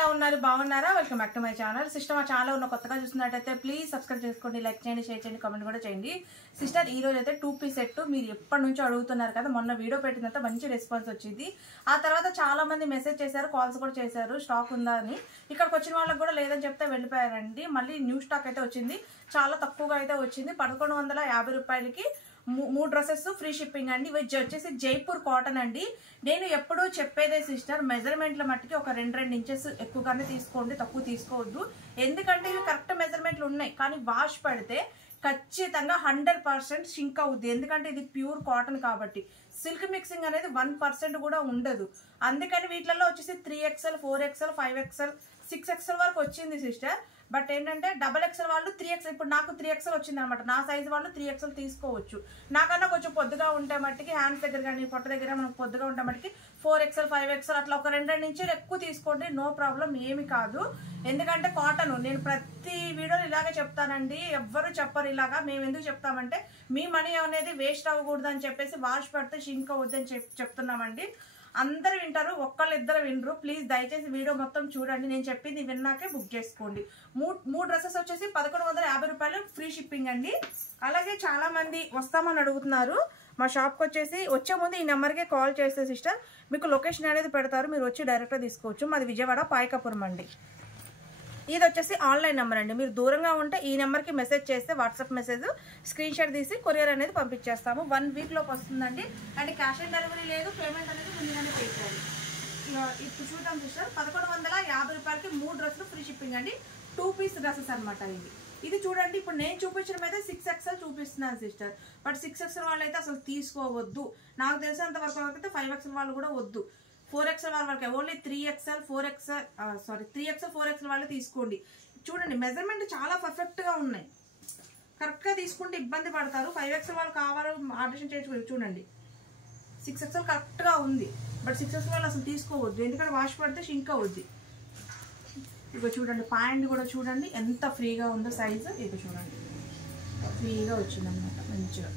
ఎలా ఉన్నారు బాగున్నారా welcome back to my channel sister మా ఛానల్ ఉన్న కొత్తగా చూస్తున్నట్టయితే ప్లీజ్ సబ్స్క్రైబ్ చేసుకోండి లైక్ చేయండి షేర్ చేయండి కామెంట్ కూడా చేయండి సిస్టర్ ఈ రోజు అయితే 2 పీస్ సెట్ మీరు ఎప్పటి నుంచో అడుగుతున్నారు కదా మొన్న వీడియో పెట్టిన తర్వాత మంచి రెస్పాన్స్ వచ్చింది ఆ తర్వాత చాలా మంది మెసేజ్ చేశారు కాల్స్ కూడా చేశారు స్టాక్ ఉందా అని ఇక్కడికి వచ్చిన వాళ్ళకి కూడా లేదని చెప్తే వెళ్ళిపోయారండి మళ్ళీ న్యూ స్టాక్ అయితే వచ్చింది చాలా తక్కువగా అయితే వచ్చింది 1150 రూపాయలకి 3 డ్రెస్సెస్ ఫ్రీ షిప్పింగ్ అండి ఇవి వచ్చేసి జైపూర్ కాటన్ అండి నేను ఎప్పుడూ చెప్పేదే సిస్టర్ మెజర్మెంట్ల మట్టికి ఒక 2 ఇంచెస్ ఎక్కువగానే తీసుకోండి తక్కువ తీసుకోవద్దు ఎందుకంటే ఇవి కరెక్ట్ మెజర్మెంట్లు ఉన్నాయి కానీ వాష్ పడితే ఖచ్చితంగా 100% షింక్ అవుద్ది ఎందుకంటే ఇది ప్యూర్ కాటన్ కాబట్టి సిల్క్ మిక్సింగ్ అనేది 1% కూడా ఉండదు అందుకని వీటిలలో వచ్చేసి 3XL 4XL 5XL 6XL వరకు వచ్చింది సిస్టర్ బట్ ఏంటంటే XXL వాళ్ళు 3XL ఇప్పుడు నాకు 3XL వచ్చింది అనమాట నా సైజు వాళ్ళు 3XL తీసుకోవచ్చు నాకన్నా కొంచెం పొద్దుగా ఉంటే మట్టికి హ్యాండ్స్ దగ్గర కానీ పొట్ట దగ్గర మనకు పొద్దుగా ఉంటే మట్టికి 4XL 5XL అట్లా ఒక 2 ఇంచులు ఎక్కువ తీసుకోండి నో ప్రాబ్లం ఏమి కాదు ఎందుకంటే కాటన్ నేను ప్రతి వీడియోలో ఇలాగే చెప్తానండి ఎవ్వరు చెప్పరు ఇలాగా మేము ఎందుకు చెప్తామంటే మీ మనీ అనేది వేస్ట్ అవ్వకూడదు అని చెప్పేసి వాష్ పడితే షింక్ అవుద్ది అని చెప్తున్నామండి అందరు వింటారు ఒక్కళ్ళిద్దరు వినరు ప్లీజ్ దయచేసి వీడియో మొత్తం చూడండి నేను చెప్పింది విన్నాకే బుక్ చేసుకోండి 3 డ్రెస్సెస్ వచ్చేసి 1150 రూపాయలు ఫ్రీ షిప్పింగ్ అండి అలాగే చాలా మంది వస్తామని అడుగుతున్నారు మా షాప్కి వచ్చేసి వచ్చే ముందు ఈ నెంబర్కే కాల్ చేస్తే సిస్టర్ మీకు లొకేషన్ అనేది పెడతారు మీరు వచ్చి డైరెక్ట్గా తీసుకోవచ్చు మాది విజయవాడ పాయకాపురం అండి ఇది వచ్చేసి ఆన్లైన్ నెంబర్ అండి మీరు దూరంగా ఉంటే ఈ నెంబర్కి మెసేజ్ చేస్తే వాట్సాప్ మెసేజ్ స్క్రీన్ షాట్ తీసి కొరియర్ అనేది పంపించేస్తాము 1 వీక్ లోకి వస్తుందండి అండ్ క్యాష్ ఆన్ డెలివరీ లేదు పేమెంట్ అనేది ముందుగానే పే చేయాలి ఇప్పుడు చూద్దాం సిస్టర్ 1150 రూపాయలకి 3 డ్రెస్సులు ఫ్రీ షిప్పింగ్ అండి 2 పీస్ డ్రెస్సెస్ అనమాట ఇది చూడండి ఇప్పుడు నేను చూపించడం అయితే 6XL చూపిస్తున్నాను సిస్టర్ బట్ 6XL వాళ్ళు అయితే అసలు తీసుకోవద్దు నాకు తెలిసినంత వరకు అయితే 5XL వాళ్ళు కూడా వద్దు 4XL వాళ్ళ వరకు ఓన్లీ 3XL 4XL వాళ్ళు తీసుకోండి చూడండి మెజర్మెంట్ చాలా పర్ఫెక్ట్ గా ఉన్నాయి కరెక్ట్ గా తీసుకుంటే ఇబ్బంది పడతారు 5XL వాళ్ళు కావాలి ఆర్డర్ చేసుకోండి చూడండి 6XL కరెక్ట్ గా ఉంది బట్ 6XL వాళ్ళు అసలు తీసుకోవద్దు ఎందుకంటే వాష్ పడితే షింక్ అవుద్ది ఇక చూడండి ప్యాంట్ కూడా చూడండి ఎంత ఫ్రీగా ఉందో సైజు ఇక చూడండి ఫ్రీగా వచ్చింది అనమాట మంచిగా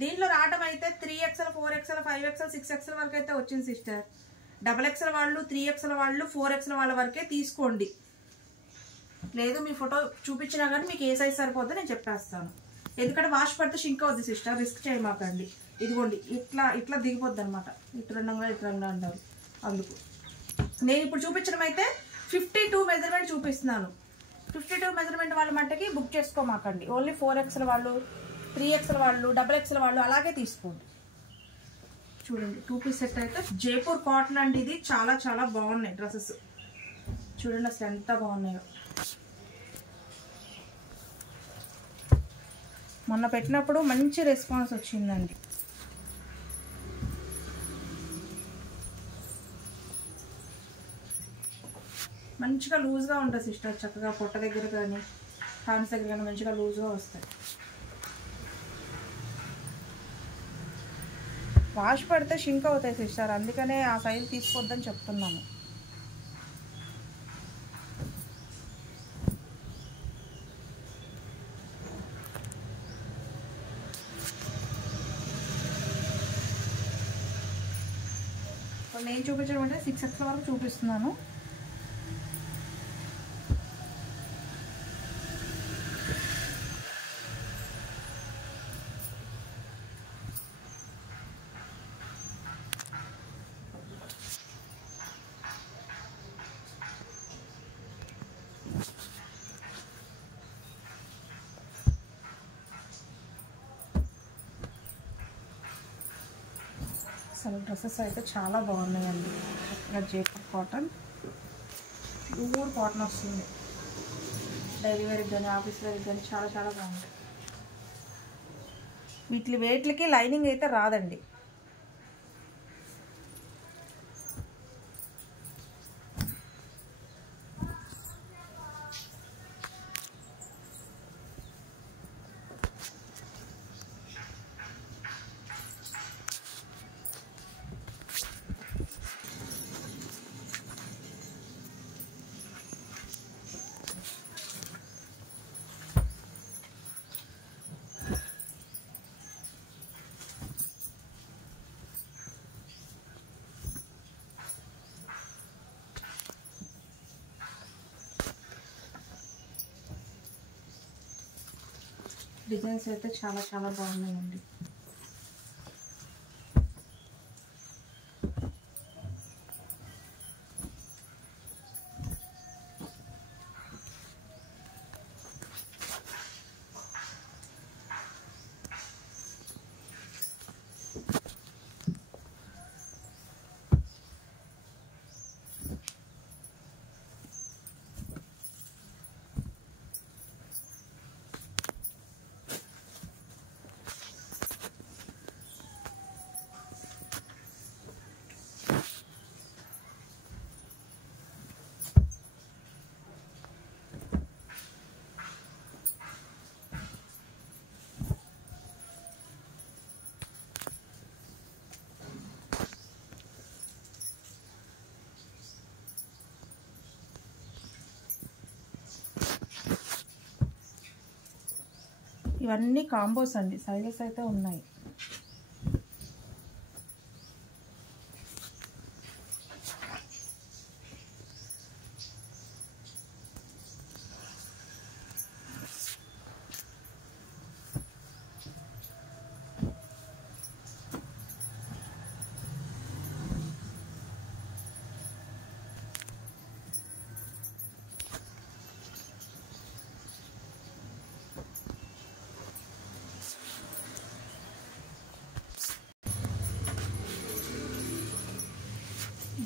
దీంట్లో రావటం అయితే 3XL 4XL 5XL 6XL వరకు అయితే వచ్చింది సిస్టర్ XXL వాళ్ళు 3XL వాళ్ళు 4XL వాళ్ళ వరకే తీసుకోండి లేదు మీ ఫోటో చూపించినా కానీ మీకు ఏ సైజ్ సరిపోద్దో నేను చెప్పేస్తాను ఎందుకంటే వాష్ పడితే షింక్ అవుద్ది సిస్టర్ రిస్క్ చేయమాకండి ఇదిగోండి ఇట్లా దిగిపోద్ది అనమాట ఇట్లా అంటారు అందుకు నేను ఇప్పుడు చూపించడం అయితే 52 మెజర్మెంట్ చూపిస్తున్నాను 52 మెజర్మెంట్ వాళ్ళ మట్టుకి బుక్ చేసుకోమాకండి ఓన్లీ 4XL వాళ్ళు 3XL వాళ్ళు XXL వాళ్ళు అలాగే తీసుకోండి చూడండి 2 పీస్ సెట్ అయితే జైపూర్ కాటన్ అండి ఇది చాలా చాలా బాగున్నాయి డ్రెస్సెస్ చూడండి అసలు ఎంత బాగున్నాయో మొన్న పెట్టినప్పుడు మంచి రెస్పాన్స్ వచ్చిందండి మంచిగా లూజ్గా ఉంటుంది సిస్టర్ చక్కగా పొట్ట దగ్గర కానీ హ్యాండ్స్ దగ్గర కానీ మంచిగా లూజ్గా వస్తాయి వాష్ పడితే షింక్ అవుతాయి సిస్టర్ అందుకనే ఆ సైజు తీసుకోవద్దని చెప్తున్నాను నేను చూపించడం అంటే 6XL వరకు చూపిస్తున్నాను అసలు డ్రెస్సెస్ అయితే చాలా బాగున్నాయండి జైపూర్ కాటన్ ప్యూర్ కాటన్ వస్తుంది డైలీ వేర్కి కానీ ఆఫీస్ వేర్కి కానీ చాలా చాలా బాగుంటాయి వీటికి లైనింగ్ అయితే రాదండి డిజైన్స్ అయితే చాలా చాలా బాగున్నాయండి. ఇవన్నీ కాంబోస్ అండి, సైజెస్ అయితే ఉన్నాయి.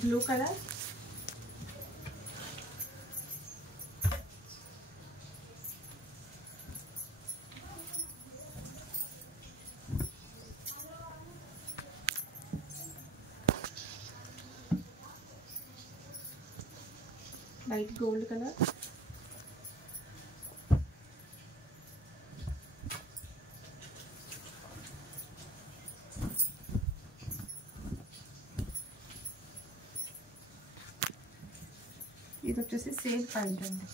Blue colour, light gold colour, ఇది వచ్చేసి సేమ్ ప్యాంట్ అండి.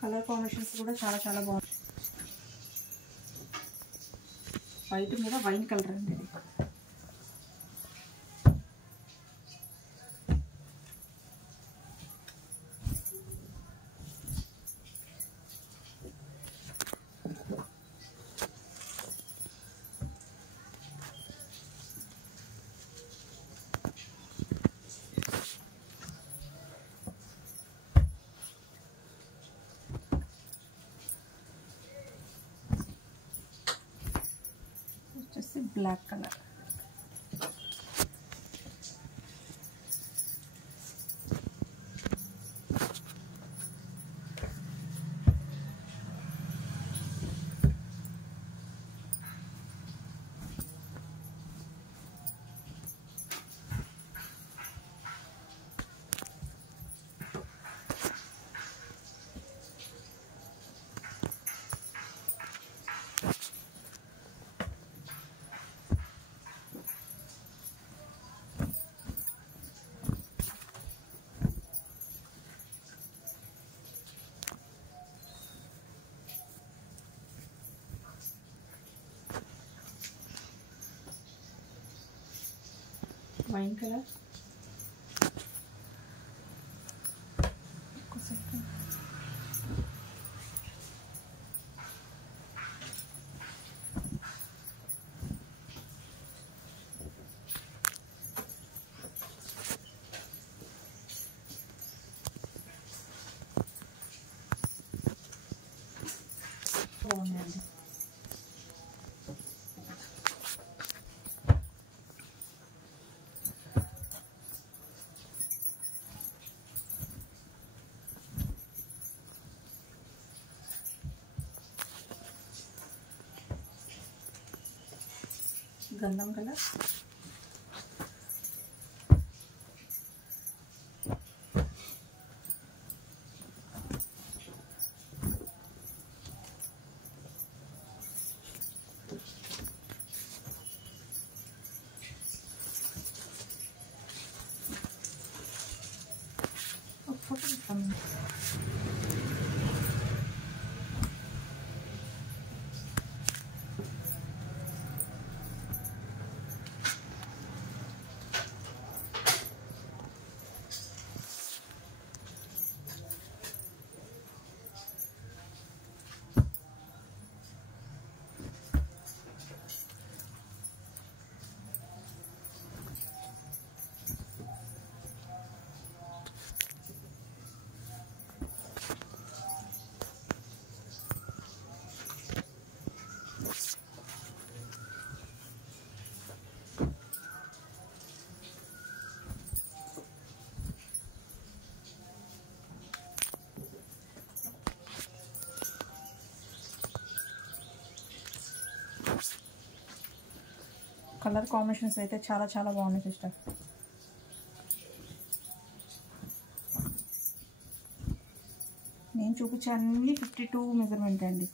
కలర్ కాంబినేషన్స్ కూడా చాలా చాలా బాగుంది. వైట్ మీద వైన్ కలర్ అండి ఇది. బ్లాక్ కలర్, వైన్ కలర్, బాగున్నాయండి. గంధం కలర్, ఒక ఫోటో ఇస్తాను. కలర్ కాంబినేషన్స్ అయితే చాలా చాలా బాగున్నాయి సిస్టర్. నేను చూపించే అన్ని 52 మెజర్మెంట్ అండి.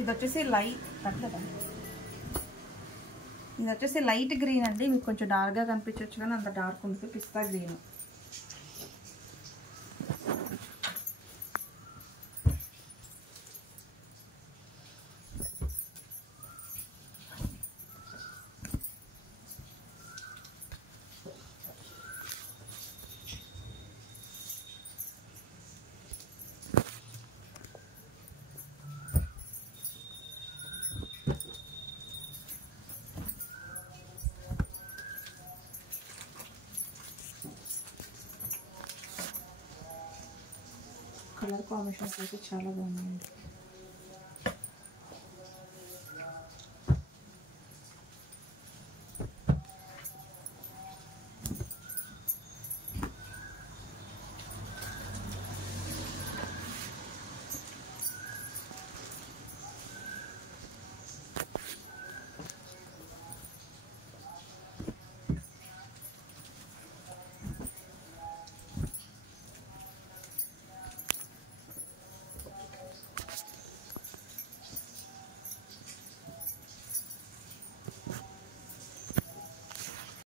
ఇది వచ్చేసి లైట్ గ్రీన్ అండి. మీకు కొంచెం డార్క్గా కనిపించవచ్చు కానీ అంత డార్క్ ఉంటుంది. పిస్తా గ్రీన్. కలర్ కాంబినేషన్స్ అయితే చాలా బాగున్నాయండి.